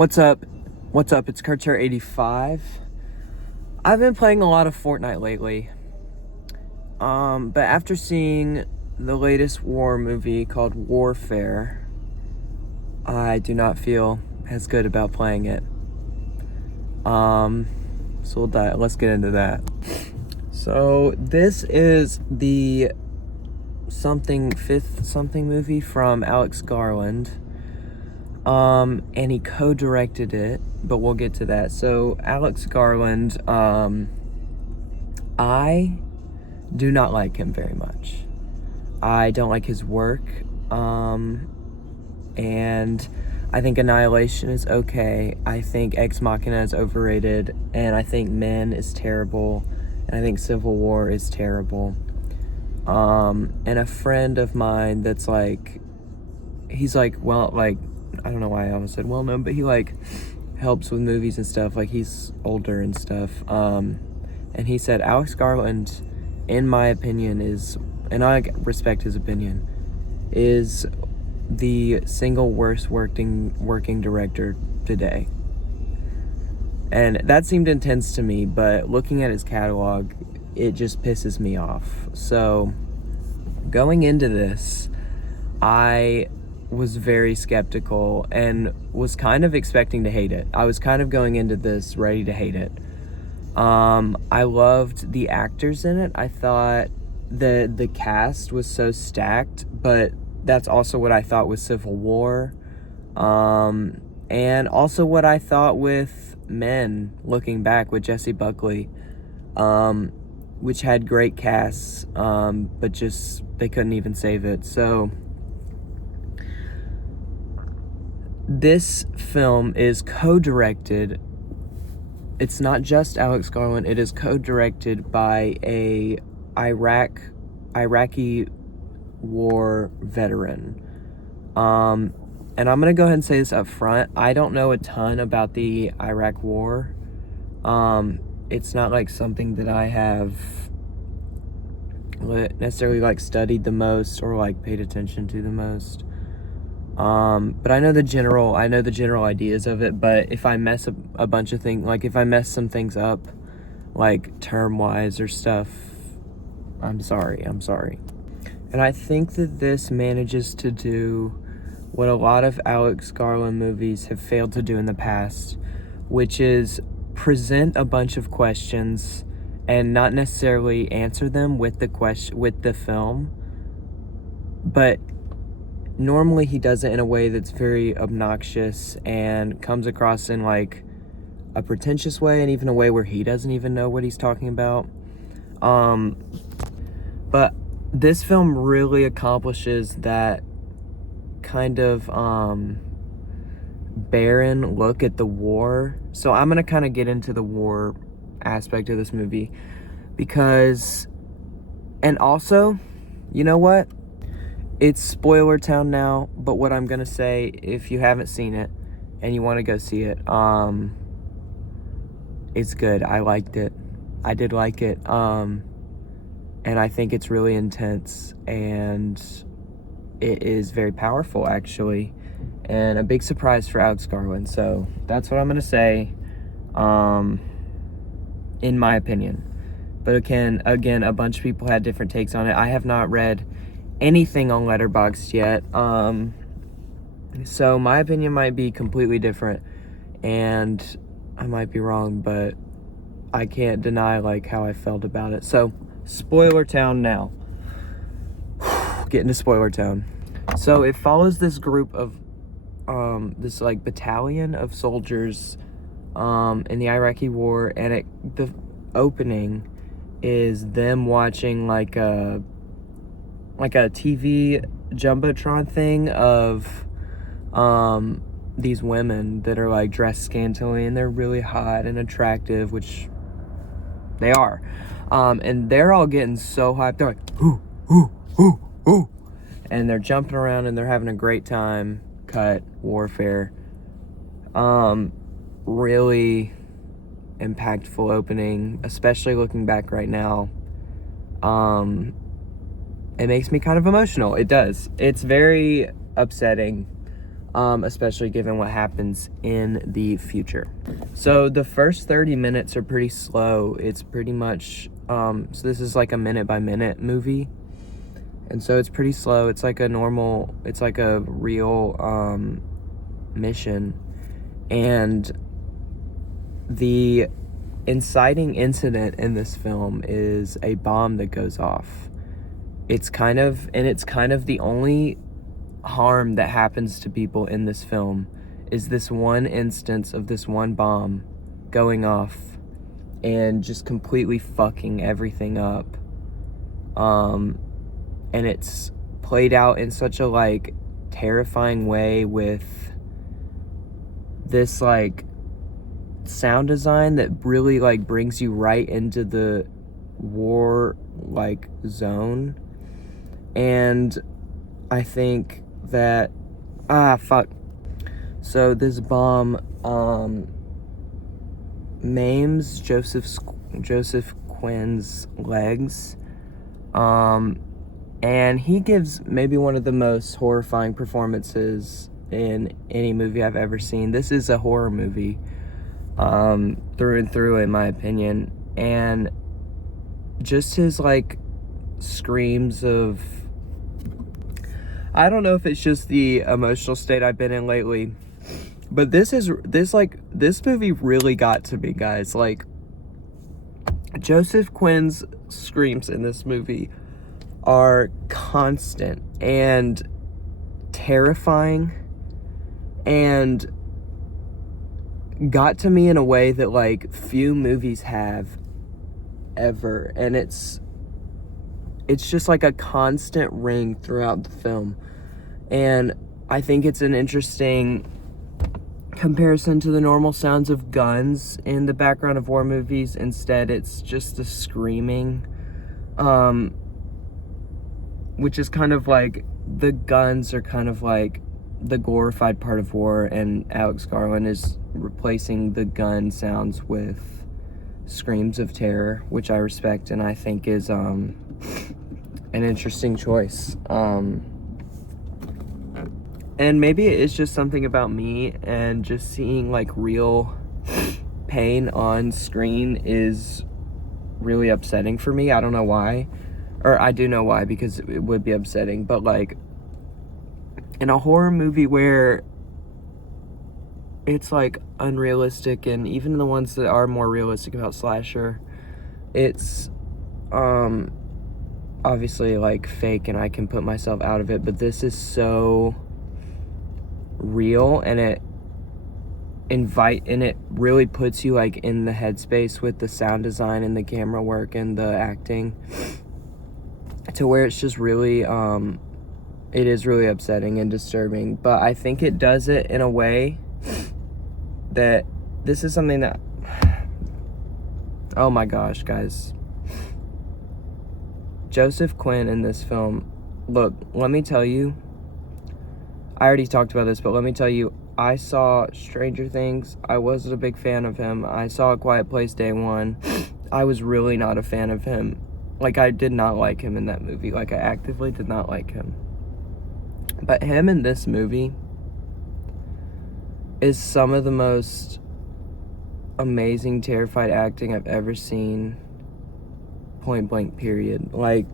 What's up? What's up? It's Carter85. I've been playing a lot of Fortnite lately. But after seeing the latest war movie called Warfare, I do not feel as good about playing it. So let's get into that. So this is the fifth something movie from Alex Garland. And he co-directed it, but we'll get to that. So Alex Garland, I do not like him very much. I don't like his work, and I think Annihilation is okay. I think Ex Machina is overrated, and I think Men is terrible, and I think Civil War is terrible. And a friend of mine that's like, he's like, well, like, I don't know why I almost said well known, but he like helps with movies and stuff. Like, he's older and stuff. And he said Alex Garland, in my opinion, and I respect his opinion, is the single worst working director today. And that seemed intense to me, but looking at his catalog, it just pisses me off. So going into this, I was very skeptical and was kind of expecting to hate it. I was kind of going into this ready to hate it. I loved the actors in it. I thought the cast was so stacked, but that's also what I thought with Civil War. And also what I thought with Men, looking back, with Jesse Buckley, which had great casts, but just they couldn't even save it. So this film is co-directed. It's not just Alex Garland. It is co-directed by a Iraqi war veteran. And I'm gonna go ahead and say this up front. I don't know a ton about the Iraq war. It's not like something that I have necessarily like studied the most or like paid attention to the most. But I know the general ideas of it, but if I mess up a bunch of things, like if I mess some things up, like term-wise or stuff, I'm sorry. And I think that this manages to do what a lot of Alex Garland movies have failed to do in the past, which is present a bunch of questions and not necessarily answer them with the film, but normally he does it in a way that's very obnoxious and comes across in like a pretentious way, and even a way where he doesn't even know what he's talking about. But this film really accomplishes that kind of barren look at the war. So I'm gonna kind of get into the war aspect of this movie, because, and also, you know what? It's spoiler town now, but what I'm gonna say, if you haven't seen it and you want to go see it, it's good. I liked it. I did like it. And I think it's really intense, and it is very powerful, actually, and a big surprise for Alex Garland. So that's what I'm gonna say, in my opinion. But again, a bunch of people had different takes on it. I have not read anything on Letterboxd yet, so my opinion might be completely different, and I might be wrong, but I can't deny like how I felt about it. So spoiler town now. Get into spoiler town. So it follows this group of this like battalion of soldiers in the Iraqi war, and the opening is them watching like a TV jumbotron thing of these women that are like dressed scantily, and they're really hot and attractive, which they are, and they're all getting so hyped. They're like ooh ooh ooh ooh, and they're jumping around and they're having a great time. Cut. Warfare. Really impactful opening, especially looking back right now. It makes me kind of emotional. It does. It's very upsetting. especially given what happens in the future. So the first 30 minutes are pretty slow. It's pretty much, so this is like a minute by minute movie. And so it's pretty slow. It's like a real mission. And the inciting incident in this film is a bomb that goes off. It's kind of the only harm that happens to people in this film is this one instance of this one bomb going off and just completely fucking everything up. And it's played out in such a like terrifying way with this like sound design that really like brings you right into the war like zone. And I think that so this bomb maims Joseph Quinn's legs, and he gives maybe one of the most horrifying performances in any movie I've ever seen. This is a horror movie through and through, in my opinion. And just his like screams of, I don't know if it's just the emotional state I've been in lately, but this movie really got to me, guys. Like, Joseph Quinn's screams in this movie are constant and terrifying and got to me in a way that like few movies have ever. And it's just like a constant ring throughout the film. And I think it's an interesting comparison to the normal sounds of guns in the background of war movies. Instead, it's just the screaming, which is kind of like, the guns are kind of like the glorified part of war, and Alex Garland is replacing the gun sounds with screams of terror, which I respect and I think is an interesting choice. And maybe it is just something about me, and just seeing like real pain on screen is really upsetting for me. I don't know why, or I do know why, because it would be upsetting, but like in a horror movie where it's like unrealistic, and even the ones that are more realistic about slasher, it's obviously like fake and I can put myself out of it, but this is so real, and it really puts you like in the headspace with the sound design and the camera work and the acting, to where it's just really it is really upsetting and disturbing. But I think it does it in a way that this is something that, oh my gosh, guys, Joseph Quinn in this film, look, let me tell you, I already talked about this, but let me tell you, I saw Stranger Things. I wasn't a big fan of him. I saw A Quiet Place day one. I was really not a fan of him. Like, I did not like him in that movie. Like, I actively did not like him. But him in this movie is some of the most amazing, terrified acting I've ever seen. Point blank, period. Like,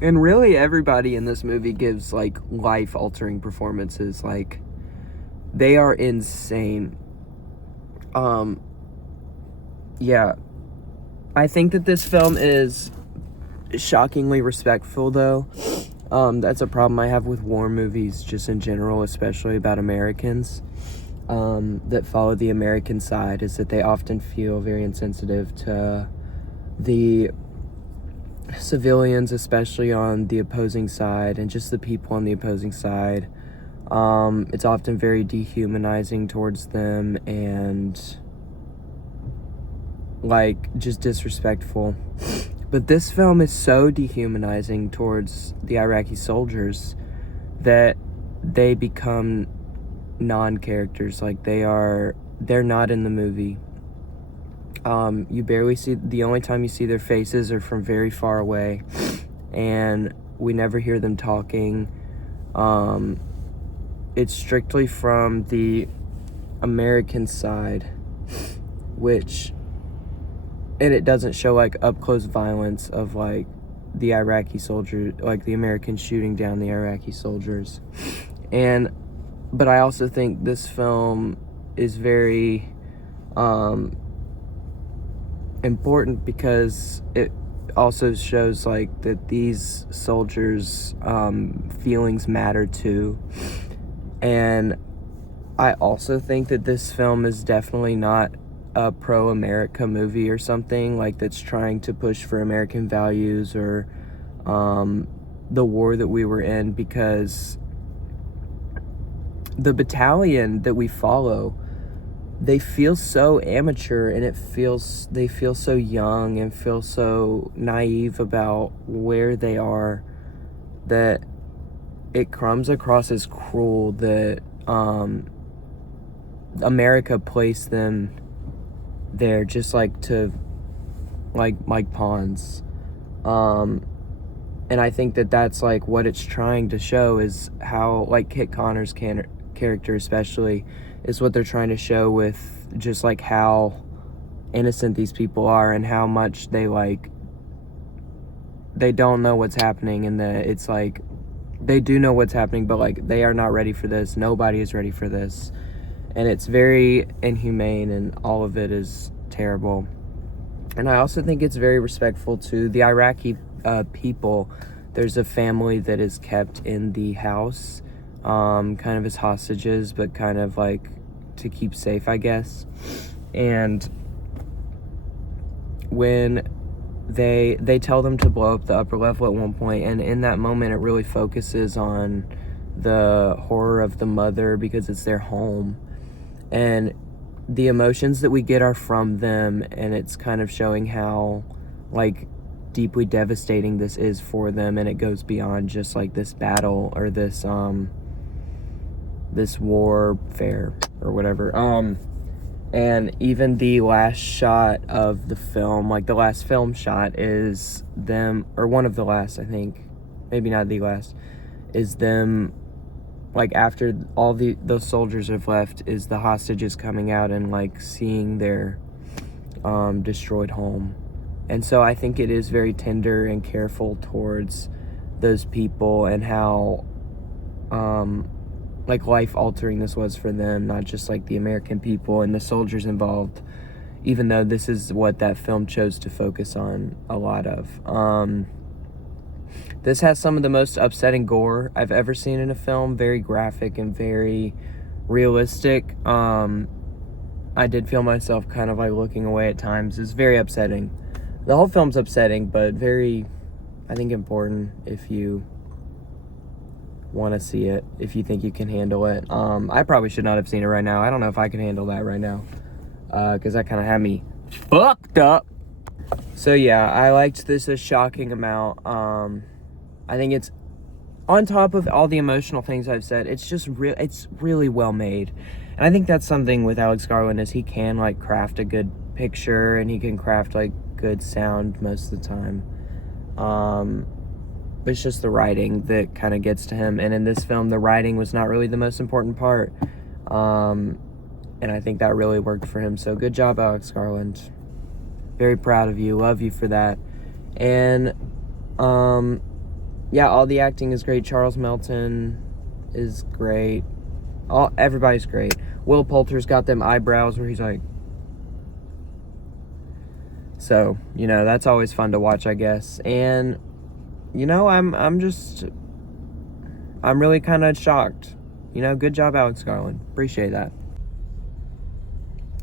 and really everybody in this movie gives like life-altering performances. Like, they are insane. Yeah, I think that this film is shockingly respectful, though. That's a problem I have with war movies just in general, especially about Americans that follow the American side, is that they often feel very insensitive to the civilians, especially on the opposing side, and just the people on the opposing side. It's often very dehumanizing towards them and like just disrespectful. But this film is so dehumanizing towards the Iraqi soldiers that they become non-characters. Like, they're not in the movie. You barely see, the only time you see their faces are from very far away, and we never hear them talking. it's strictly from the American side, and it doesn't show like up close violence of like the Iraqi soldier, like the Americans shooting down the Iraqi soldiers. But I also think this film is very important because it also shows like that these soldiers' feelings matter too. And I also think that this film is definitely not a pro-America movie or something like that's trying to push for American values or the war that we were in, because the battalion that we follow, they feel so amateur, and they feel so young and feel so naive about where they are, that it comes across as cruel that America placed them there just like to like pawns. And I think that that's like what it's trying to show, is how like Kit Connor's character especially is what they're trying to show with just like how innocent these people are, and how much they don't know what's happening, and that it's like they do know what's happening, but like they are not ready for this. Nobody is ready for this, and it's very inhumane, and all of it is terrible. And I also think it's very respectful to the Iraqi people. There's a family that is kept in the house, kind of as hostages, but kind of like to keep safe, I guess. And when they tell them to blow up the upper level at one point, and in that moment it really focuses on the horror of the mother, because it's their home, and the emotions that we get are from them, and it's kind of showing how like deeply devastating this is for them, and it goes beyond just like this battle or this warfare or whatever. And even the last shot of the film, like the last film shot, is them, or one of the last, I think, maybe not the last, is them, like after all those soldiers have left, is the hostages coming out and like seeing their destroyed home. And so I think it is very tender and careful towards those people, and how like life-altering this was for them, not just like the American people and the soldiers involved, even though this is what that film chose to focus on a lot of. This has some of the most upsetting gore I've ever seen in a film, very graphic and very realistic. I did feel myself kind of like looking away at times. It's very upsetting. The whole film's upsetting, but very, I think, important if you want to see it, if you think you can handle it. I probably should not have seen it right now. I don't know if I can handle that right now, because that kind of had me fucked up. So yeah, I liked this a shocking amount. I think it's, on top of all the emotional things I've said, it's just it's really well made. And I think that's something with Alex Garland, is he can like craft a good picture, and he can craft like good sound most of the time. But it's just the writing that kind of gets to him, and in this film the writing was not really the most important part, and I think that really worked for him. So good job, Alex Garland. Very proud of you, love you for that. And yeah, all the acting is great. Charles Melton is great. Everybody's great. Will Poulter's got them eyebrows where he's like, so, you know, that's always fun to watch, I guess. And, you know, I'm really kind of shocked. You know, good job, Alex Garland. Appreciate that.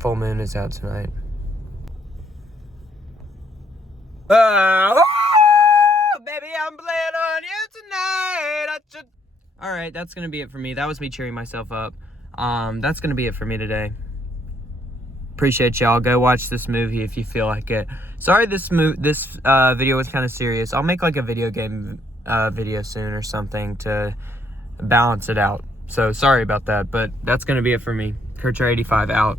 Full Moon is out tonight. Baby, I'm playing on you tonight. Alright, that's going to be it for me. That was me cheering myself up. That's going to be it for me today. Appreciate y'all. Go watch this movie if you feel like it. Sorry this video was kind of serious. I'll make like a video game video soon or something to balance it out. So sorry about that, but that's going to be it for me. Kurtcher85 out.